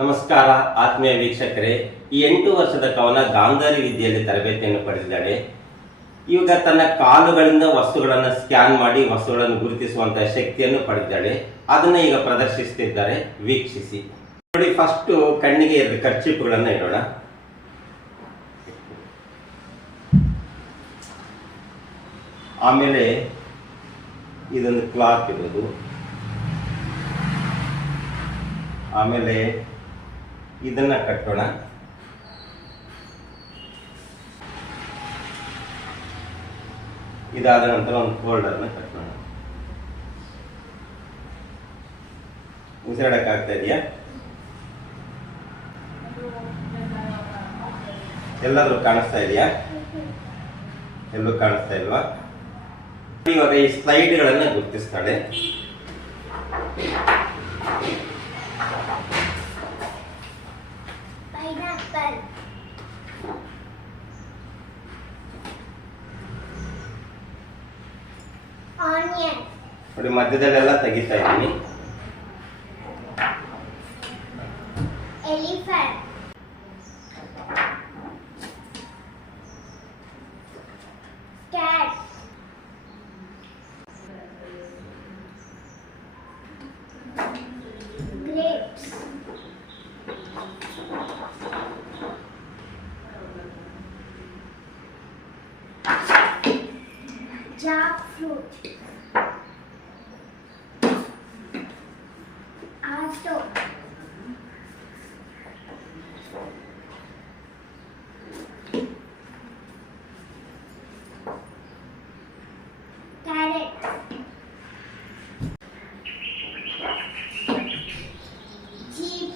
ನಮಸ್ಕಾರ ಆತ್ಮೀಯ ವೀಕ್ಷಕರೇ, ಈ 8 ವರ್ಷದ ಕವನ ಗಾಂಧಾರಿ ವಿದ್ಯೆಯಲ್ಲಿ ತರಬೇತಿಯನ್ನು ಪಡೆದಿದ್ದಾಳೆ. ಇವಾಗ ತನ್ನ ಕಾಲುಗಳಿಂದ ವಸ್ತುಗಳನ್ನು ಸ್ಕ್ಯಾನ್ ಮಾಡಿ ವಸ್ತುಗಳನ್ನು ಗುರುತಿಸುವಂತಹ ಶಕ್ತಿಯನ್ನು ಪಡೆದಿದ್ದಾಳೆ. ಅದನ್ನ ಈಗ ಪ್ರದರ್ಶಿಸುತ್ತಿದ್ದಾರೆ, ವೀಕ್ಷಿಸಿ. ನೋಡಿ, ಫಸ್ಟ್ ಕಣ್ಣಿಗೆ 2 ಕರ್ಚೀಪುಗಳನ್ನು ಇಡೋಣ. ಆಮೇಲೆ ಇದೊಂದು ಕ್ಲಾತ್ ಇಡೋದು. ಆಮೇಲೆ ಇದನ್ನ ಕಟ್ಟೋಣ. ಇದಾದ ನಂತರ ಒಂದು ಫೋಲ್ಡರ್ನ ಕಟ್ಟೋಣ. ಉಸಿರಾಡಕ್ಕೆ ಆಗ್ತಾ ಇದೆಯಾ? ಎಲ್ಲಾದ್ರೂ ಕಾಣಿಸ್ತಾ ಇದೆಯಾ? ಎಲ್ಲೂ ಕಾಣಿಸ್ತಾ ಇಲ್ವಾ? ಇವಾಗ ಈ ಸ್ಲೈಡ್ಗಳನ್ನ ಗುರುತಿಸ್ತಾಳೆ. ನೋಡಿ, ಮಧ್ಯದಲ್ಲೆಲ್ಲ ತೆಗಿತಾ ಇದ್ದೀನಿ. Elephant, cat, grapes, jackfruit, auto, carrot, jeep,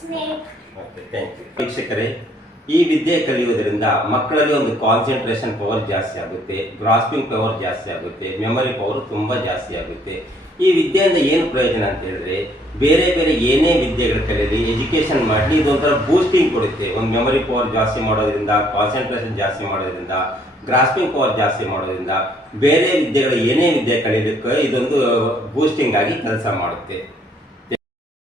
snake. Okay, thank you. ವೀಕ್ಷಕರೇ, ಈ ವಿದ್ಯೆ ಕಲಿಯುವುದರಿಂದ ಮಕ್ಕಳಲ್ಲಿ ಒಂದು ಕಾನ್ಸಂಟ್ರೇಷನ್ ಪವರ್ ಜಾಸ್ತಿ ಆಗುತ್ತೆ, ಗ್ರಾಸ್ಪಿಂಗ್ ಪವರ್ ಜಾಸ್ತಿ ಆಗುತ್ತೆ, ಮೆಮೊರಿ ಪವರ್ ತುಂಬಾ ಜಾಸ್ತಿ ಆಗುತ್ತೆ. ಈ ವಿದ್ಯೆಯಿಂದ ಏನು ಪ್ರಯೋಜನ ಅಂತ ಹೇಳಿದ್ರೆ, ಬೇರೆ ಬೇರೆ ಏನೇ ವಿದ್ಯೆಗಳು ಕಲಿಯಲಿ, ಎಜುಕೇಶನ್ ಮಾಡಲಿ, ಇದೊಂಥರ ಬೂಸ್ಟಿಂಗ್ ಕೊಡುತ್ತೆ. ಒಂದು ಮೆಮೊರಿ ಪವರ್ ಜಾಸ್ತಿ ಮಾಡೋದ್ರಿಂದ, ಕಾನ್ಸಂಟ್ರೇಷನ್ ಜಾಸ್ತಿ ಮಾಡೋದ್ರಿಂದ, ಗ್ರಾಸ್ಪಿಂಗ್ ಪವರ್ ಜಾಸ್ತಿ ಮಾಡೋದ್ರಿಂದ, ಬೇರೆ ವಿದ್ಯೆಗಳು ಏನೇ ವಿದ್ಯೆ ಕಲಿಯೋದಕ್ಕೆ ಇದೊಂದು ಬೂಸ್ಟಿಂಗ್ ಆಗಿ ಕೆಲಸ ಮಾಡುತ್ತೆ.